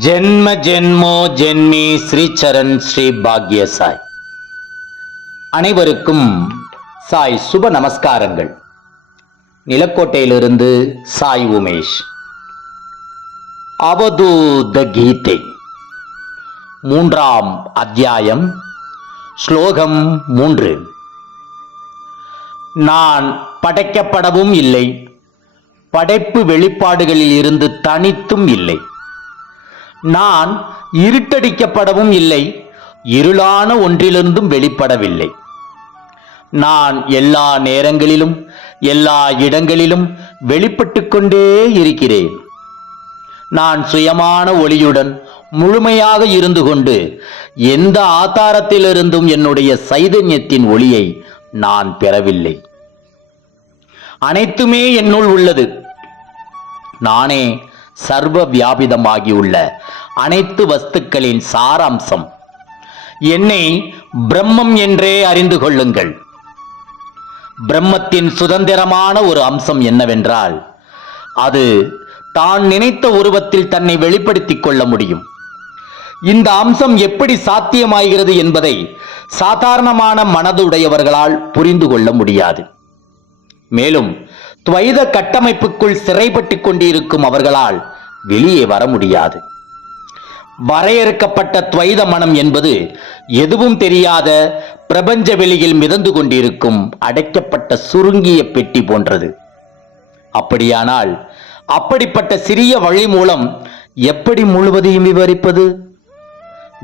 ஜென்ம ஜென்மோ ஜென்மி ஸ்ரீச்சரண் ஸ்ரீ பாக்ய சாய் அனைவருக்கும் சாய் சுப நமஸ்காரங்கள். நிலக்கோட்டையிலிருந்து சாய் உமேஷ். அவதூத கீதை. மூன்றாம் அத்தியாயம் ஸ்லோகம் மூன்று. நான் படைக்கப்படவும் இல்லை. படைப்பு வெளிப்பாடுகளில் இருந்து தனித்தும் இல்லை. நான் இருட்டடிக்கப்படவும் இல்லை இருளான ஒன்றிலிருந்தும் வெளிப்படவில்லை. நான் எல்லா நேரங்களிலும் எல்லா இடங்களிலும் வெளிப்பட்டு கொண்டே இருக்கிறேன். நான் சுயமான ஒளியுடன் முழுமையாக இருந்து கொண்டு எந்த ஆதாரத்திலிருந்தும் என்னுடைய சைதன்யத்தின் ஒளியை நான் பெறவில்லை. அனைத்துமே என்னுள் உள்ளது. நானே சர்வ வியாபிதமாகியுள்ள அனைத்து வஸ்துக்களின் சாராம்சம். என்னை பிரம்மம் என்றே அறிந்து கொள்ளுங்கள். பிரம்மத்தின் சுதந்திரமான ஒரு அம்சம் என்னவென்றால் அது தான் நினைத்த உருவத்தில் தன்னை வெளிப்படுத்திக் கொள்ள முடியும். இந்த அம்சம் எப்படி சாத்தியமாகிறது என்பதை சாதாரணமான மனதுடையவர்களால் புரிந்து கொள்ள முடியாது. மேலும் துவைத கட்டமைப்புக்குள் சிறைப்பட்டு கொண்டிருக்கும் அவர்களால் வெளியே வர முடியாது. வரையறுக்கப்பட்ட துவைத மனம் என்பது எதுவும் தெரியாத பிரபஞ்ச வெளியில் மிதந்து கொண்டிருக்கும் அடைக்கப்பட்ட சுருங்கிய பெட்டி போன்றது. அப்படியானால் அப்படிப்பட்ட சிறிய வழி மூலம் எப்படி முழுவதையும் விவரிப்பது?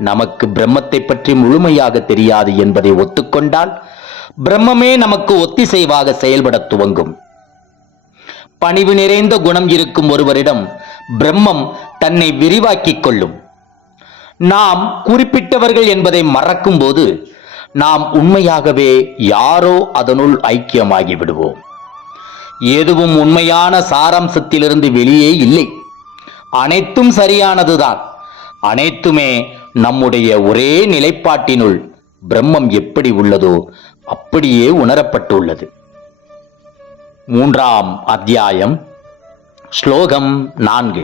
நமக்கு பிரம்மத்தை பற்றி முழுமையாக தெரியாது என்பதை ஒத்துக்கொண்டால் பிரம்மமே நமக்கு ஒத்திசைவாக செயல்பட துவங்கும். பணிவு நிறைந்த குணம் இருக்கும் ஒருவரிடம் பிரம்மம் தன்னை விரிவாக்கிக் கொள்ளும். நாம் குறிப்பிட்டவர்கள் என்பதை மறக்கும்போது நாம் உண்மையாகவே யாரோ அதனுள் ஐக்கியமாகி விடுவோம் எதுவும் உண்மையான சாராம்சத்திலிருந்து வெளியே இல்லை. அனைத்தும் சரியானதுதான். அனைத்துமே நம்முடைய ஒரே நிலைப்பாட்டினுள் பிரம்மம் எப்படி உள்ளதோ அப்படியே உணரப்பட்டுள்ளது. மூன்றாம் அத்தியாயம் ஸ்லோகம் நான்கு.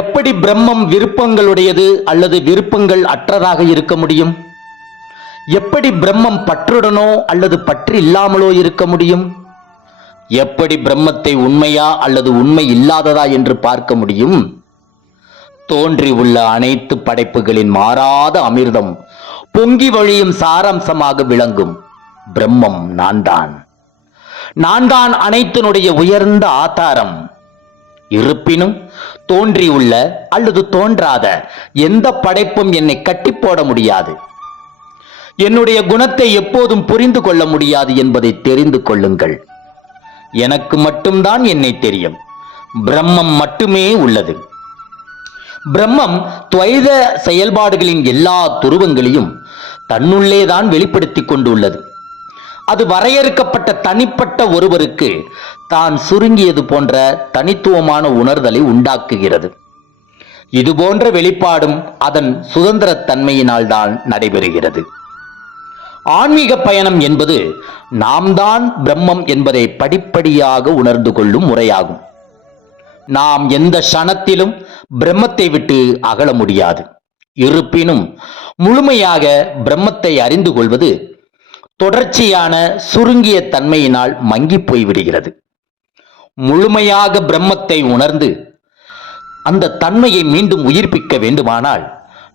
எப்படி பிரம்மம் விருப்பங்களுடையது அல்லது விருப்பங்கள் அற்றதாக இருக்க முடியும்? எப்படி பிரம்மம் பற்றுடனோ அல்லது பற்று இல்லாமலோ இருக்க முடியும்? எப்படி பிரம்மத்தை உண்மையா அல்லது உண்மை இல்லாததா என்று பார்க்க முடியும்? தோன்றி உள்ள அனைத்து படைப்புகளின் மாறாத அமிர்தம் பொங்கி வழியும் சாராம்சமாக விளங்கும். பிரம்மம் நான் தான் நான் தான் அனைத்தினுடைய உயர்ந்த ஆதாரம். இருப்பினும் தோன்றியுள்ள அல்லது தோன்றாத எந்த படைப்பும் என்னை கட்டி போட முடியாது. என்னுடைய குணத்தை எப்போதும் புரிந்து கொள்ள முடியாது என்பதை தெரிந்து கொள்ளுங்கள். எனக்கு மட்டும்தான் என்னை தெரியும். பிரம்மம் மட்டுமே உள்ளது. பிரம்மம் துவைத செயல்பாடுகளின் எல்லா துருவங்களையும் தன்னுள்ளேதான் வெளிப்படுத்திக் கொண்டுள்ளது. அது வரையறுக்கப்பட்ட தனிப்பட்ட ஒருவருக்கு தான் சுருங்கியது போன்ற தனித்துவமான உணர்தலை உண்டாக்குகிறது. இது போன்ற வெளிப்பாடும் அதன் சுதந்திர தன்மையினால் தான் நடைபெறுகிறது. ஆன்மீக பயணம் என்பது நாம் தான் பிரம்மம் என்பதை படிப்படியாக உணர்ந்து கொள்ளும் முறையாகும். நாம் எந்த க்ஷணத்திலும் பிரம்மத்தை விட்டு அகல முடியாது. இருப்பினும் முழுமையாக பிரம்மத்தை அறிந்து கொள்வது தொடர்ச்சியான சுருங்கிய தன்மையினால் மங்கி போய்விடுகிறது. முழுமையாக பிரம்மத்தை உணர்ந்து அந்த தன்மையை மீண்டும் உயிர்ப்பிக்க வேண்டுமானால்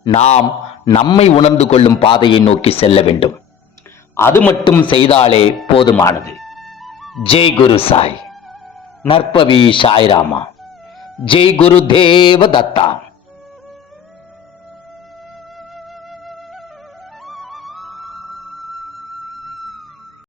நாம் நம்மை உணர்ந்து கொள்ளும் பாதையை நோக்கி செல்ல வேண்டும். அது மட்டும் செய்தாலே போதுமானது. ஜெய் குரு சாய். நற்பவி சாய்ராமா. ஜெய் குரு தேவ தத்தா